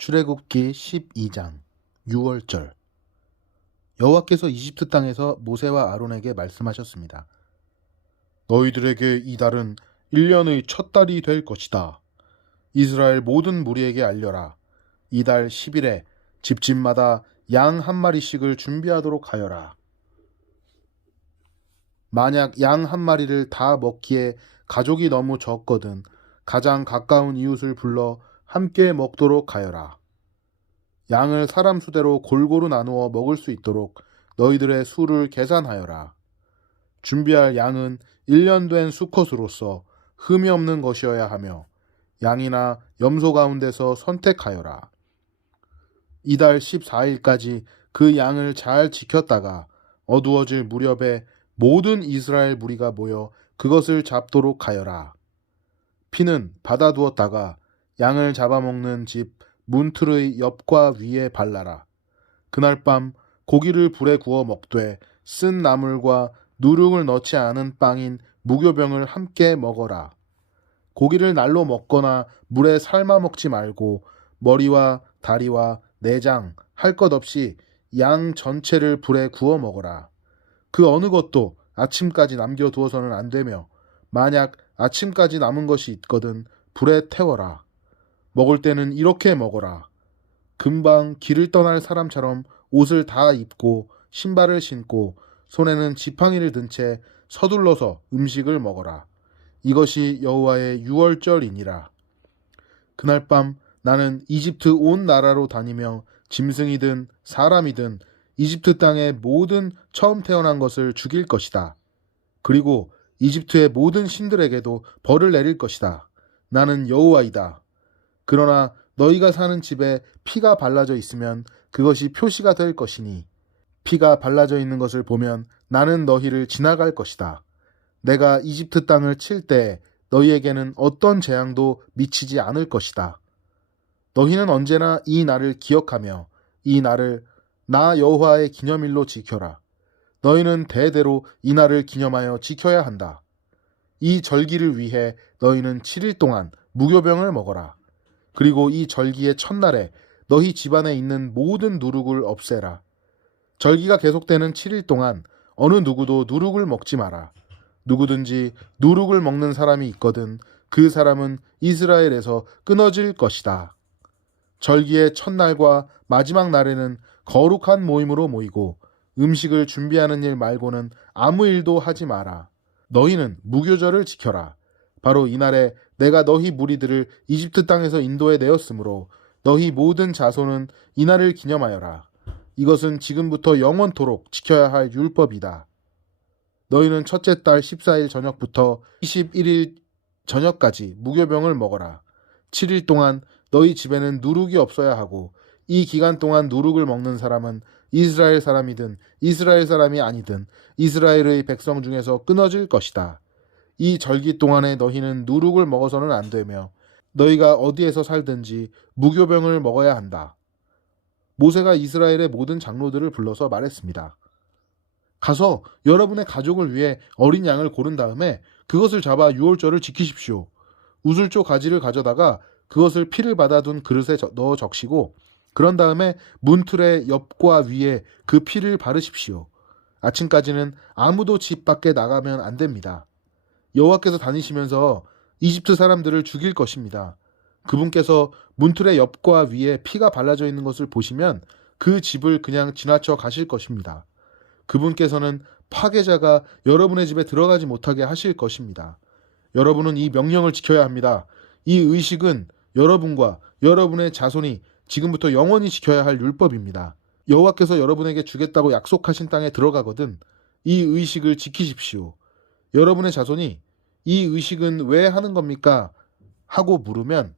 출애굽기 12장 유월절. 여호와께서 이집트 땅에서 모세와 아론에게 말씀하셨습니다. 너희들에게 이 달은 1년의 첫 달이 될 것이다. 이스라엘 모든 무리에게 알려라. 이 달 10일에 집집마다 양 한 마리씩을 준비하도록 하여라. 만약 양 한 마리를 다 먹기에 가족이 너무 적거든 가장 가까운 이웃을 불러 함께 먹도록 하여라. 양을 사람 수대로 골고루 나누어 먹을 수 있도록 너희들의 수를 계산하여라. 준비할 양은 1년 된 수컷으로서 흠이 없는 것이어야 하며 양이나 염소 가운데서 선택하여라. 이달 14일까지 그 양을 잘 지켰다가 어두워질 무렵에 모든 이스라엘 무리가 모여 그것을 잡도록 하여라. 피는 받아두었다가 양을 잡아먹는 집 문틀의 옆과 위에 발라라. 그날 밤 고기를 불에 구워 먹되 쓴 나물과 누룩을 넣지 않은 빵인 무교병을 함께 먹어라. 고기를 날로 먹거나 물에 삶아 먹지 말고 머리와 다리와 내장 할 것 없이 양 전체를 불에 구워 먹어라. 그 어느 것도 아침까지 남겨두어서는 안 되며 만약 아침까지 남은 것이 있거든 불에 태워라. 먹을 때는 이렇게 먹어라. 금방 길을 떠날 사람처럼 옷을 다 입고 신발을 신고 손에는 지팡이를 든 채 서둘러서 음식을 먹어라. 이것이 여호와의 유월절이니라. 그날 밤 나는 이집트 온 나라로 다니며 짐승이든 사람이든 이집트 땅의 모든 처음 태어난 것을 죽일 것이다. 그리고 이집트의 모든 신들에게도 벌을 내릴 것이다. 나는 여호와이다. 그러나 너희가 사는 집에 피가 발라져 있으면 그것이 표시가 될 것이니 피가 발라져 있는 것을 보면 나는 너희를 지나갈 것이다. 내가 이집트 땅을 칠 때 너희에게는 어떤 재앙도 미치지 않을 것이다. 너희는 언제나 이 날을 기억하며 이 날을 나 여호와의 기념일로 지켜라. 너희는 대대로 이 날을 기념하여 지켜야 한다. 이 절기를 위해 너희는 7일 동안 무교병을 먹어라. 그리고 이 절기의 첫날에 너희 집안에 있는 모든 누룩을 없애라. 절기가 계속되는 7일 동안 어느 누구도 누룩을 먹지 마라. 누구든지 누룩을 먹는 사람이 있거든 그 사람은 이스라엘에서 끊어질 것이다. 절기의 첫날과 마지막 날에는 거룩한 모임으로 모이고 음식을 준비하는 일 말고는 아무 일도 하지 마라. 너희는 무교절을 지켜라. 바로 이날에 내가 너희 무리들을 이집트 땅에서 인도해 내었으므로 너희 모든 자손은 이날을 기념하여라. 이것은 지금부터 영원토록 지켜야 할 율법이다. 너희는 첫째 달 14일 저녁부터 21일 저녁까지 무교병을 먹어라. 7일 동안 너희 집에는 누룩이 없어야 하고 이 기간 동안 누룩을 먹는 사람은 이스라엘 사람이든 이스라엘 사람이 아니든 이스라엘의 백성 중에서 끊어질 것이다. 이 절기 동안에 너희는 누룩을 먹어서는 안 되며 너희가 어디에서 살든지 무교병을 먹어야 한다. 모세가 이스라엘의 모든 장로들을 불러서 말했습니다. 가서 여러분의 가족을 위해 어린 양을 고른 다음에 그것을 잡아 유월절을 지키십시오. 우슬조 가지를 가져다가 그것을 피를 받아둔 그릇에 넣어 적시고 그런 다음에 문틀의 옆과 위에 그 피를 바르십시오. 아침까지는 아무도 집 밖에 나가면 안 됩니다. 여호와께서 다니시면서 이집트 사람들을 죽일 것입니다. 그분께서 문틀의 옆과 위에 피가 발라져 있는 것을 보시면 그 집을 그냥 지나쳐 가실 것입니다. 그분께서는 파괴자가 여러분의 집에 들어가지 못하게 하실 것입니다. 여러분은 이 명령을 지켜야 합니다. 이 의식은 여러분과 여러분의 자손이 지금부터 영원히 지켜야 할 율법입니다. 여호와께서 여러분에게 주겠다고 약속하신 땅에 들어가거든 이 의식을 지키십시오. 여러분의 자손이 이 의식은 왜 하는 겁니까? 하고 물으면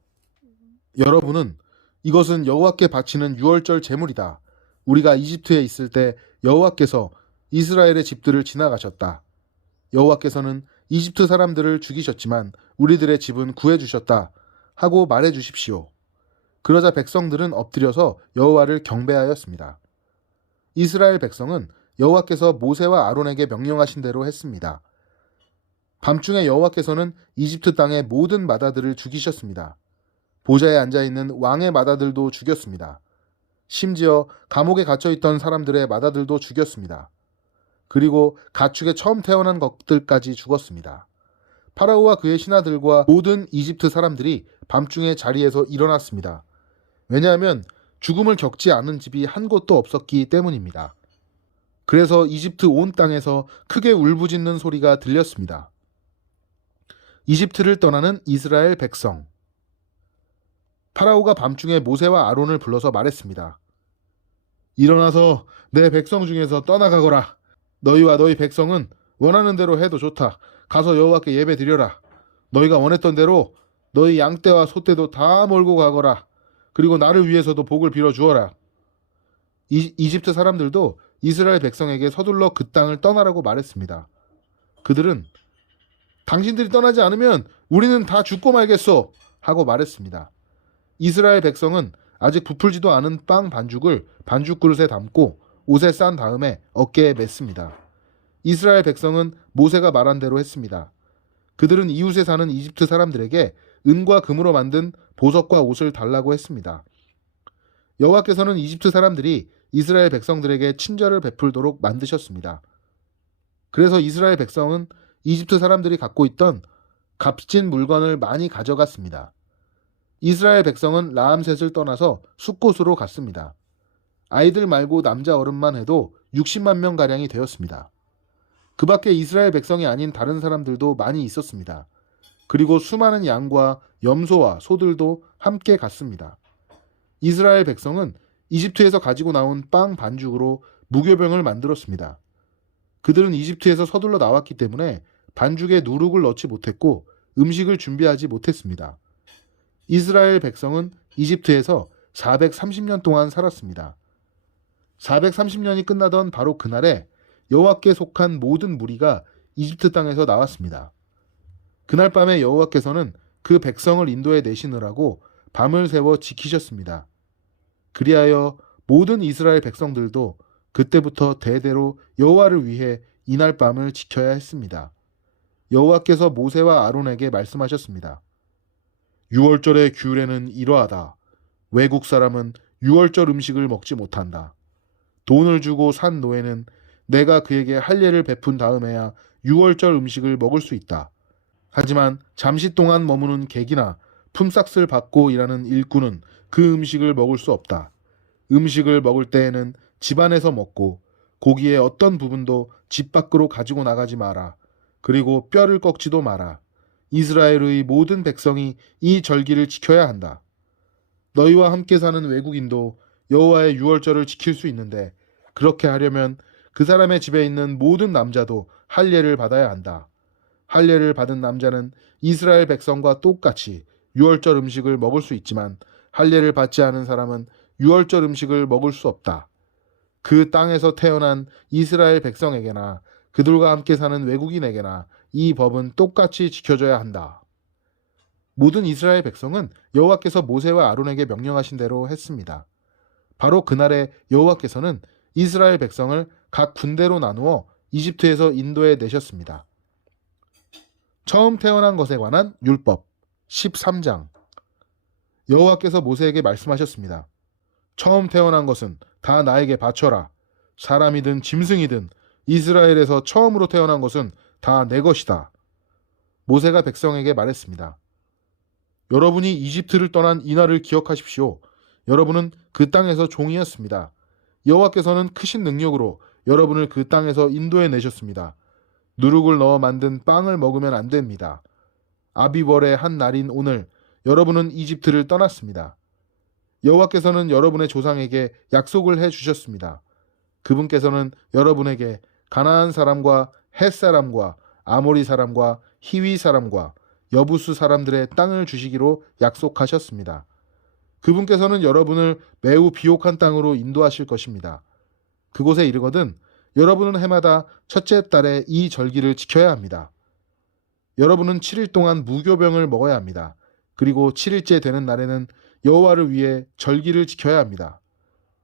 여러분은 이것은 여호와께 바치는 유월절 제물이다. 우리가 이집트에 있을 때 여호와께서 이스라엘의 집들을 지나가셨다. 여호와께서는 이집트 사람들을 죽이셨지만 우리들의 집은 구해주셨다. 하고 말해주십시오. 그러자 백성들은 엎드려서 여호와를 경배하였습니다. 이스라엘 백성은 여호와께서 모세와 아론에게 명령하신 대로 했습니다. 밤중에 여호와께서는 이집트 땅의 모든 마다들을 죽이셨습니다. 보좌에 앉아있는 왕의 맏아들도 죽였습니다. 심지어 감옥에 갇혀있던 사람들의 맏아들도 죽였습니다. 그리고 가축에 처음 태어난 것들까지 죽었습니다. 파라오와 그의 신하들과 모든 이집트 사람들이 밤중에 자리에서 일어났습니다. 왜냐하면 죽음을 겪지 않은 집이 한 곳도 없었기 때문입니다. 그래서 이집트 온 땅에서 크게 울부짖는 소리가 들렸습니다. 이집트를 떠나는 이스라엘 백성. 파라오가 밤중에 모세와 아론을 불러서 말했습니다. 일어나서 내 백성 중에서 떠나가거라. 너희와 너희 백성은 원하는 대로 해도 좋다. 가서 여호와께 예배 드려라. 너희가 원했던 대로 너희 양떼와 소떼도 다 몰고 가거라. 그리고 나를 위해서도 복을 빌어 주어라. 이집트 사람들도 이스라엘 백성에게 서둘러 그 땅을 떠나라고 말했습니다. 그들은 당신들이 떠나지 않으면 우리는 다 죽고 말겠소 하고 말했습니다. 이스라엘 백성은 아직 부풀지도 않은 빵 반죽을 반죽 그릇에 담고 옷에 싼 다음에 어깨에 맸습니다. 이스라엘 백성은 모세가 말한 대로 했습니다. 그들은 이웃에 사는 이집트 사람들에게 은과 금으로 만든 보석과 옷을 달라고 했습니다. 여호와께서는 이집트 사람들이 이스라엘 백성들에게 친절을 베풀도록 만드셨습니다. 그래서 이스라엘 백성은 이집트 사람들이 갖고 있던 값진 물건을 많이 가져갔습니다. 이스라엘 백성은 라암셋을 떠나서 숫곳으로 갔습니다. 아이들 말고 남자 어른만 해도 60만 명가량이 되었습니다. 그 밖에 이스라엘 백성이 아닌 다른 사람들도 많이 있었습니다. 그리고 수많은 양과 염소와 소들도 함께 갔습니다. 이스라엘 백성은 이집트에서 가지고 나온 빵 반죽으로 무교병을 만들었습니다. 그들은 이집트에서 서둘러 나왔기 때문에 반죽에 누룩을 넣지 못했고 음식을 준비하지 못했습니다. 이스라엘 백성은 이집트에서 430년 동안 살았습니다. 430년이 끝나던 바로 그날에 여호와께 속한 모든 무리가 이집트 땅에서 나왔습니다. 그날 밤에 여호와께서는 그 백성을 인도해 내시느라고 밤을 새워 지키셨습니다. 그리하여 모든 이스라엘 백성들도 그때부터 대대로 여호와를 위해 이날 밤을 지켜야 했습니다. 여호와께서 모세와 아론에게 말씀하셨습니다. 유월절의 규례는 이러하다. 외국 사람은 유월절 음식을 먹지 못한다. 돈을 주고 산 노예는 내가 그에게 할례를 베푼 다음에야 유월절 음식을 먹을 수 있다. 하지만 잠시 동안 머무는 객이나 품삯을 받고 일하는 일꾼은 그 음식을 먹을 수 없다. 음식을 먹을 때에는 집 안에서 먹고 고기의 어떤 부분도 집 밖으로 가지고 나가지 마라. 그리고 뼈를 꺾지도 마라. 이스라엘의 모든 백성이 이 절기를 지켜야 한다. 너희와 함께 사는 외국인도 여호와의 유월절을 지킬 수 있는데 그렇게 하려면 그 사람의 집에 있는 모든 남자도 할례를 받아야 한다. 할례를 받은 남자는 이스라엘 백성과 똑같이 유월절 음식을 먹을 수 있지만 할례를 받지 않은 사람은 유월절 음식을 먹을 수 없다. 그 땅에서 태어난 이스라엘 백성에게나 그들과 함께 사는 외국인에게나 이 법은 똑같이 지켜져야 한다. 모든 이스라엘 백성은 여호와께서 모세와 아론에게 명령하신 대로 했습니다. 바로 그날에 여호와께서는 이스라엘 백성을 각 군대로 나누어 이집트에서 인도해 내셨습니다. 처음 태어난 것에 관한 율법 13장. 여호와께서 모세에게 말씀하셨습니다. 처음 태어난 것은 다 나에게 바쳐라. 사람이든 짐승이든 이스라엘에서 처음으로 태어난 것은 다 내 것이다. 모세가 백성에게 말했습니다. 여러분이 이집트를 떠난 이날을 기억하십시오. 여러분은 그 땅에서 종이었습니다. 여호와께서는 크신 능력으로 여러분을 그 땅에서 인도해 내셨습니다. 누룩을 넣어 만든 빵을 먹으면 안 됩니다. 아비월의 한 날인 오늘 여러분은 이집트를 떠났습니다. 여호와께서는 여러분의 조상에게 약속을 해 주셨습니다. 그분께서는 여러분에게 가나안 사람과 헷 사람과 아모리 사람과 히위 사람과 여부수 사람들의 땅을 주시기로 약속하셨습니다. 그분께서는 여러분을 매우 비옥한 땅으로 인도하실 것입니다. 그곳에 이르거든 여러분은 해마다 첫째 달에 이 절기를 지켜야 합니다. 여러분은 7일 동안 무교병을 먹어야 합니다. 그리고 7일째 되는 날에는 여호와를 위해 절기를 지켜야 합니다.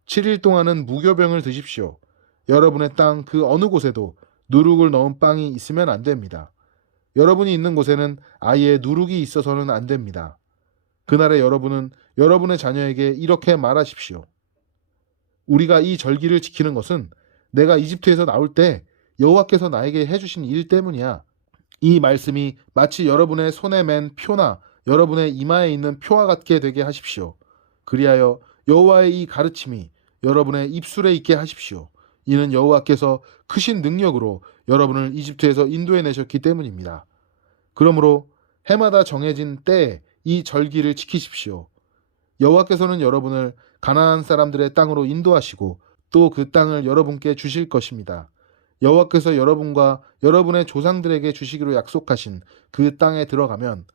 7일 동안은 무교병을 드십시오. 여러분의 땅 그 어느 곳에도 누룩을 넣은 빵이 있으면 안 됩니다. 여러분이 있는 곳에는 아예 누룩이 있어서는 안 됩니다. 그날에 여러분은 여러분의 자녀에게 이렇게 말하십시오. 우리가 이 절기를 지키는 것은 내가 이집트에서 나올 때 여호와께서 나에게 해주신 일 때문이야. 이 말씀이 마치 여러분의 손에 맨 표나 여러분의 이마에 있는 표와 같게 되게 하십시오. 그리하여 여호와의 이 가르침이 여러분의 입술에 있게 하십시오. 이는 여호와께서 크신 능력으로 여러분을 이집트에서 인도해 내셨기 때문입니다. 그러므로 해마다 정해진 때에 이 절기를 지키십시오. 여호와께서는 여러분을 가나안 사람들의 땅으로 인도하시고 또 그 땅을 여러분께 주실 것입니다. 여호와께서 여러분과 여러분의 조상들에게 주시기로 약속하신 그 땅에 들어가면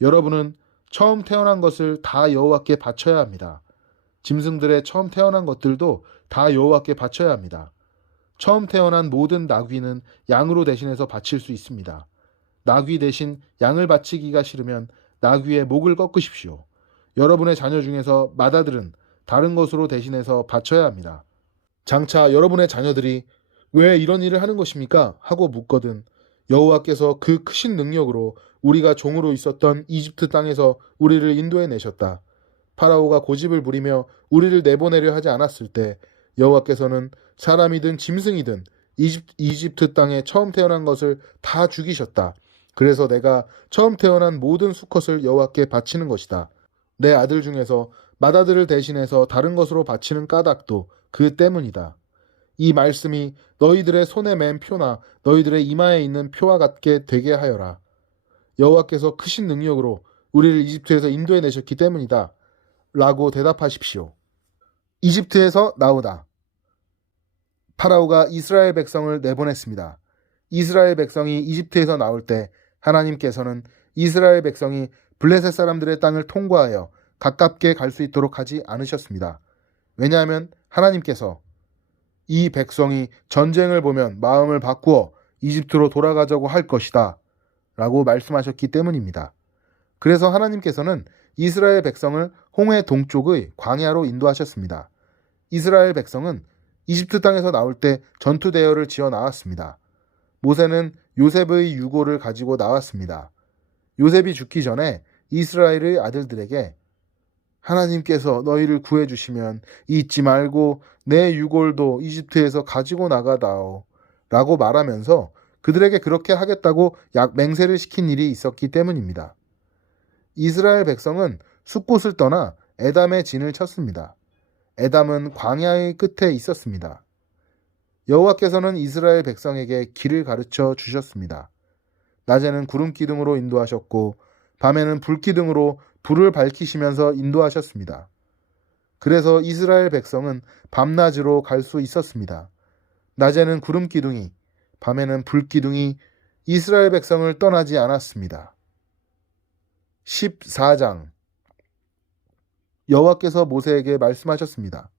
여러분은 처음 태어난 것을 다 여호와께 바쳐야 합니다. 짐승들의 처음 태어난 것들도 다 여호와께 바쳐야 합니다. 처음 태어난 모든 나귀는 양으로 대신해서 바칠 수 있습니다. 나귀 대신 양을 바치기가 싫으면 나귀의 목을 꺾으십시오. 여러분의 자녀 중에서 맏아들은 다른 것으로 대신해서 바쳐야 합니다. 장차 여러분의 자녀들이 왜 이런 일을 하는 것입니까? 하고 묻거든 여호와께서 그 크신 능력으로 우리가 종으로 있었던 이집트 땅에서 우리를 인도해 내셨다. 파라오가 고집을 부리며 우리를 내보내려 하지 않았을 때 여호와께서는 사람이든 짐승이든 이집트 땅에 처음 태어난 것을 다 죽이셨다. 그래서 내가 처음 태어난 모든 수컷을 여호와께 바치는 것이다. 내 아들 중에서 맏아들을 대신해서 다른 것으로 바치는 까닭도 그 때문이다. 이 말씀이 너희들의 손에 맨 표나 너희들의 이마에 있는 표와 같게 되게 하여라. 여호와께서 크신 능력으로 우리를 이집트에서 인도해 내셨기 때문이다. 라고 대답하십시오. 이집트에서 나오다. 파라오가 이스라엘 백성을 내보냈습니다. 이스라엘 백성이 이집트에서 나올 때 하나님께서는 이스라엘 백성이 블레셋 사람들의 땅을 통과하여 가깝게 갈 수 있도록 하지 않으셨습니다. 왜냐하면 하나님께서 이 백성이 전쟁을 보면 마음을 바꾸어 이집트로 돌아가자고 할 것이다 라고 말씀하셨기 때문입니다. 그래서 하나님께서는 이스라엘 백성을 홍해 동쪽의 광야로 인도하셨습니다. 이스라엘 백성은 이집트 땅에서 나올 때 전투 대열을 지어 나왔습니다. 모세는 요셉의 유고를 가지고 나왔습니다. 요셉이 죽기 전에 이스라엘의 아들들에게 하나님께서 너희를 구해주시면 잊지 말고 내 유골도 이집트에서 가지고 나가다오 라고 말하면서 그들에게 그렇게 하겠다고 맹세를 시킨 일이 있었기 때문입니다. 이스라엘 백성은 숲곳을 떠나 에담의 진을 쳤습니다. 에담은 광야의 끝에 있었습니다. 여호와께서는 이스라엘 백성에게 길을 가르쳐 주셨습니다. 낮에는 구름 기둥으로 인도하셨고 밤에는 불 기둥으로 불을 밝히시면서 인도하셨습니다. 그래서 이스라엘 백성은 밤낮으로 갈 수 있었습니다. 낮에는 구름 기둥이, 밤에는 불 기둥이 이스라엘 백성을 떠나지 않았습니다. 14장 여호와께서 모세에게 말씀하셨습니다.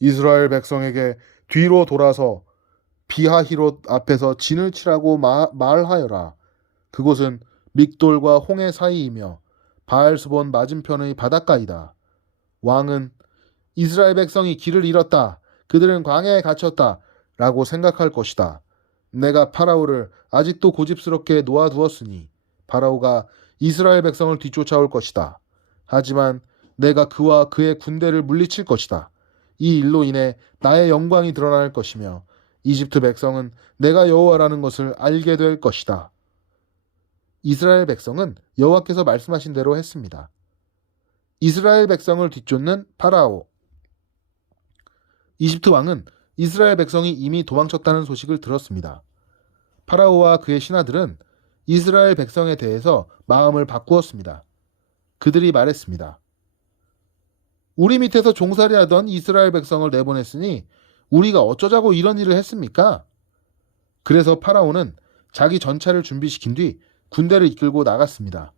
이스라엘 백성에게 뒤로 돌아서 비하히롯 앞에서 진을 치라고 말하여라. 그곳은 믹돌과 홍해 사이이며 바알스본 맞은편의 바닷가이다. 왕은 이스라엘 백성이 길을 잃었다. 그들은 광야에 갇혔다. 라고 생각할 것이다. 내가 파라오를 아직도 고집스럽게 놓아두었으니 파라오가 이스라엘 백성을 뒤쫓아올 것이다. 하지만 내가 그와 그의 군대를 물리칠 것이다. 이 일로 인해 나의 영광이 드러날 것이며 이집트 백성은 내가 여호와라는 것을 알게 될 것이다. 이스라엘 백성은 여호와께서 말씀하신 대로 했습니다. 이스라엘 백성을 뒤쫓는 파라오. 이집트 왕은 이스라엘 백성이 이미 도망쳤다는 소식을 들었습니다. 파라오와 그의 신하들은 이스라엘 백성에 대해서 마음을 바꾸었습니다. 그들이 말했습니다. 우리 밑에서 종살이하던 이스라엘 백성을 내보냈으니 우리가 어쩌자고 이런 일을 했습니까? 그래서 파라오는 자기 전차를 준비시킨 뒤 군대를 이끌고 나갔습니다.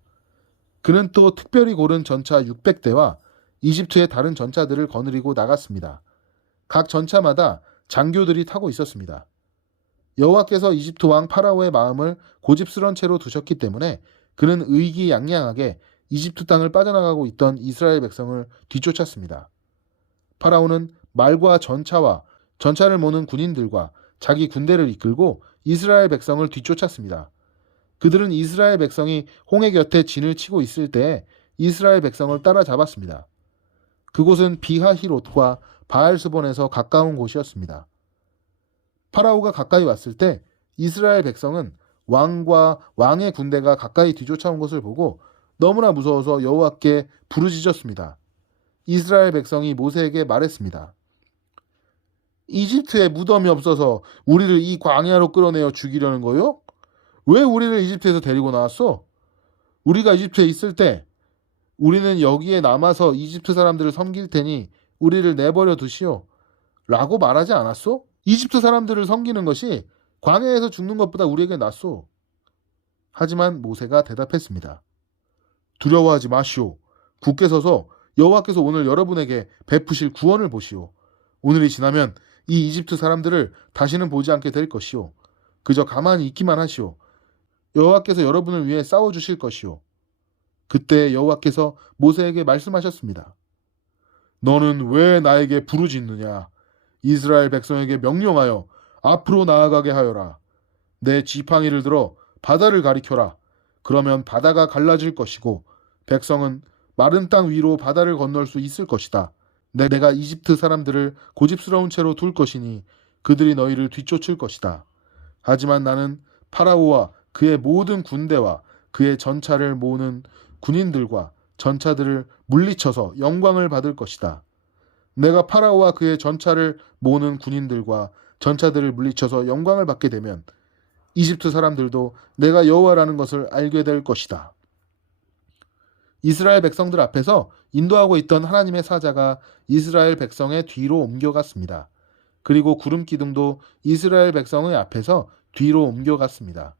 그는 또 특별히 고른 전차 600대와 이집트의 다른 전차들을 거느리고 나갔습니다. 각 전차마다 장교들이 타고 있었습니다. 여호와께서 이집트 왕 파라오의 마음을 고집스런 채로 두셨기 때문에 그는 의기양양하게 이집트 땅을 빠져나가고 있던 이스라엘 백성을 뒤쫓았습니다. 파라오는 말과 전차와 전차를 모는 군인들과 자기 군대를 이끌고 이스라엘 백성을 뒤쫓았습니다. 그들은 이스라엘 백성이 홍해 곁에 진을 치고 있을 때에 이스라엘 백성을 따라잡았습니다. 그곳은 비하히롯과 바알스본에서 가까운 곳이었습니다. 파라오가 가까이 왔을 때 이스라엘 백성은 왕과 왕의 군대가 가까이 뒤쫓아온 것을 보고 너무나 무서워서 여호와께 부르짖었습니다. 이스라엘 백성이 모세에게 말했습니다. 이집트에 무덤이 없어서 우리를 이 광야로 끌어내어 죽이려는 거요? 왜 우리를 이집트에서 데리고 나왔어? 우리가 이집트에 있을 때 우리는 여기에 남아서 이집트 사람들을 섬길 테니 우리를 내버려 두시오. 라고 말하지 않았소? 이집트 사람들을 섬기는 것이 광야에서 죽는 것보다 우리에게 낫소. 하지만 모세가 대답했습니다. 두려워하지 마시오. 굳게 서서 여호와께서 오늘 여러분에게 베푸실 구원을 보시오. 오늘이 지나면 이 이집트 사람들을 다시는 보지 않게 될 것이오. 그저 가만히 있기만 하시오. 여호와께서 여러분을 위해 싸워주실 것이오. 그때 여호와께서 모세에게 말씀하셨습니다. 너는 왜 나에게 부르짖느냐? 이스라엘 백성에게 명령하여 앞으로 나아가게 하여라. 내 지팡이를 들어 바다를 가리켜라. 그러면 바다가 갈라질 것이고 백성은 마른 땅 위로 바다를 건널 수 있을 것이다. 내가 이집트 사람들을 고집스러운 채로 둘 것이니 그들이 너희를 뒤쫓을 것이다. 하지만 나는 파라오와 그의 모든 군대와 그의 전차를 모으는 군인들과 전차들을 물리쳐서 영광을 받을 것이다. 내가 파라오와 그의 전차를 모으는 군인들과 전차들을 물리쳐서 영광을 받게 되면 이집트 사람들도 내가 여호와라는 것을 알게 될 것이다. 이스라엘 백성들 앞에서 인도하고 있던 하나님의 사자가 이스라엘 백성의 뒤로 옮겨갔습니다. 그리고 구름 기둥도 이스라엘 백성의 앞에서 뒤로 옮겨갔습니다.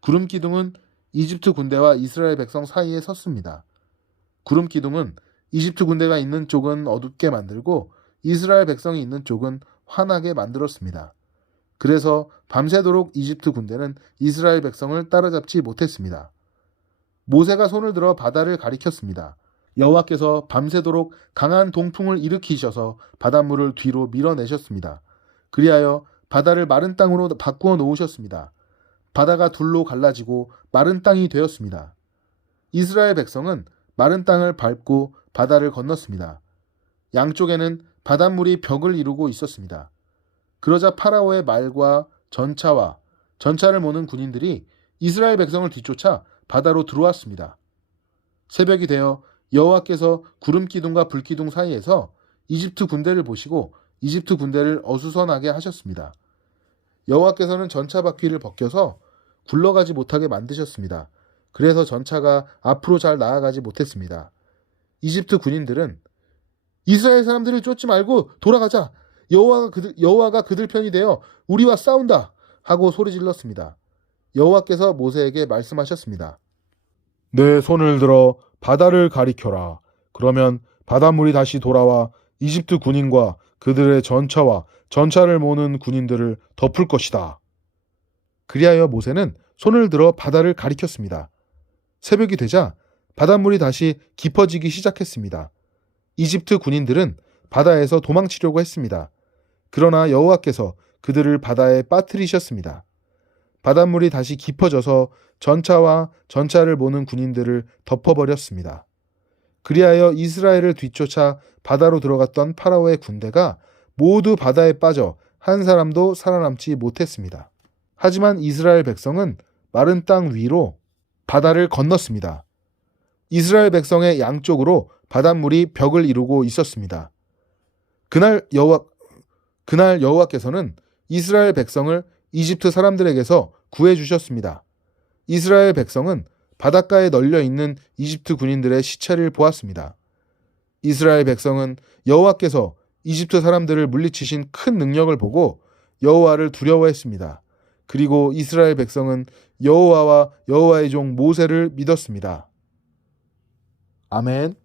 구름 기둥은 이집트 군대와 이스라엘 백성 사이에 섰습니다. 구름 기둥은 이집트 군대가 있는 쪽은 어둡게 만들고 이스라엘 백성이 있는 쪽은 환하게 만들었습니다. 그래서 밤새도록 이집트 군대는 이스라엘 백성을 따라잡지 못했습니다. 모세가 손을 들어 바다를 가리켰습니다. 여호와께서 밤새도록 강한 동풍을 일으키셔서 바닷물을 뒤로 밀어내셨습니다. 그리하여 바다를 마른 땅으로 바꾸어 놓으셨습니다. 바다가 둘로 갈라지고 마른 땅이 되었습니다. 이스라엘 백성은 마른 땅을 밟고 바다를 건넜습니다. 양쪽에는 바닷물이 벽을 이루고 있었습니다. 그러자 파라오의 말과 전차와 전차를 모는 군인들이 이스라엘 백성을 뒤쫓아 바다로 들어왔습니다. 새벽이 되어 여호와께서 구름 기둥과 불 기둥 사이에서 이집트 군대를 보시고 이집트 군대를 어수선하게 하셨습니다. 여호와께서는 전차 바퀴를 벗겨서 굴러가지 못하게 만드셨습니다. 그래서 전차가 앞으로 잘 나아가지 못했습니다. 이집트 군인들은 이스라엘 사람들을 쫓지 말고 돌아가자. 여호와가 그들 편이 되어 우리와 싸운다 하고 소리질렀습니다. 여호와께서 모세에게 말씀하셨습니다. 내 손을 들어 바다를 가리켜라. 그러면 바닷물이 다시 돌아와 이집트 군인과 그들의 전차와 전차를 모는 군인들을 덮을 것이다. 그리하여 모세는 손을 들어 바다를 가리켰습니다. 새벽이 되자 바닷물이 다시 깊어지기 시작했습니다. 이집트 군인들은 바다에서 도망치려고 했습니다. 그러나 여호와께서 그들을 바다에 빠뜨리셨습니다. 바닷물이 다시 깊어져서 전차와 전차를 모는 군인들을 덮어버렸습니다. 그리하여 이스라엘을 뒤쫓아 바다로 들어갔던 파라오의 군대가 모두 바다에 빠져 한 사람도 살아남지 못했습니다. 하지만 이스라엘 백성은 마른 땅 위로 바다를 건넜습니다. 이스라엘 백성의 양쪽으로 바닷물이 벽을 이루고 있었습니다. 그날 여호와께서는 이스라엘 백성을 이집트 사람들에게서 구해주셨습니다. 이스라엘 백성은 바닷가에 널려있는 이집트 군인들의 시체를 보았습니다. 이스라엘 백성은 여호와께서 이집트 사람들을 물리치신 큰 능력을 보고 여호와를 두려워했습니다. 그리고 이스라엘 백성은 여호와와 여호와의 종 모세를 믿었습니다. 아멘.